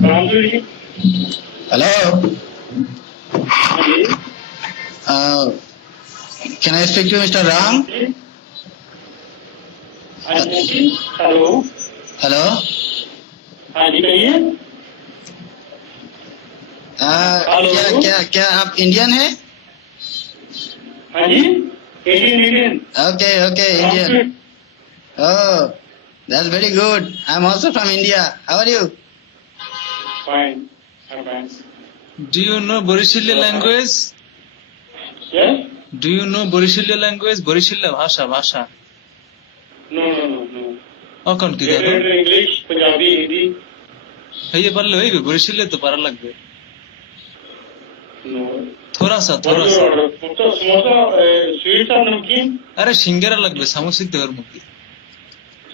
Hello. Can I speak to Mr. Ram? Hello Hello. हाँ जी कहिए hello क्या क्या क्या आप इंडियन हैं? हाँ जी Indian Okay, okay, Indian. Oh, that's very good. I'm also from India. How are you? Fine fine Do you know Borishilya language? Yes Do you know Borishilya language? Borishilya ভাষা ভাষা no no no no অকন কি দেখো English Punjabi Hindi হইয়ে পারলে হইবে বরিশিল্যে তো পারা লাগবে नो থোড়া সা থোড়া সা समोसा समोसा स्वीट और नमकीन আরে সিঙ্গারা লাগবে সামুসিক দেওয়ার মুখে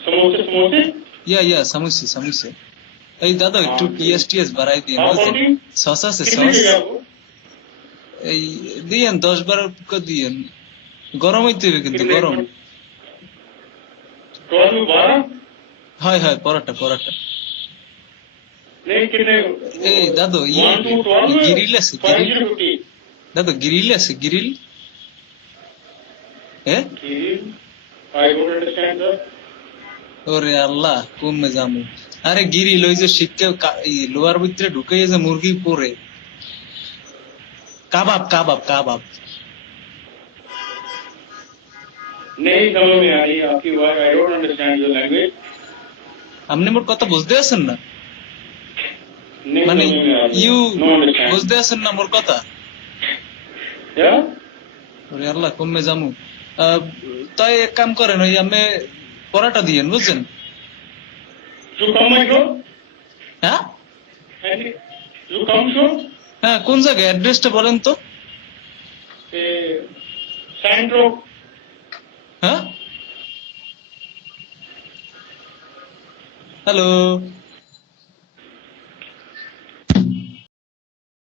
समोसे समोसे ইয়া সামুসি সামুসে এই দাদা একটু টিএস বাড়াই দিয়ে हाँ বুঝছেন बोलिए সস আছে कितने সস देगा आपको এই দিয়েন 10-12 করে দিয়েন গরম হইতে হবে কিন্তু গরম टोल बारह হয় হয় পরোটা পরোটা नहीं कितने এই দাদু ইয়ে 1 to 12 গিরিল আছে গিরিল 550 দাদু গিরিল আছে গিরিল হ্যাঁ I don't understand sir ওরে আল্লাহ কমে যামু আরে গিরিল ওই যে শিক্ষা লোয়ার ভিতরে ঢুকে যে মুরগি পরে কাবাব কাবাব কাবাব नहीं समझ में आ रही आपकी बात I don't understand your language আপনি মোর কথা বুঝতে আছেন না नहीं মানে समझ में आ रही ইউ no understand বুঝতে আছেন না মোর কথা yeah ওরে আল্লাহ কমে যামু তাই এক কাম করেন ওই আমি পরাটা দিয়েন বুঝছেন you come my show হ্যাঁ you come show হ্যাঁ কোন জায়গায় অ্যাড্রেসটা বলেন তো Sandro হ্যাঁ হ্যালো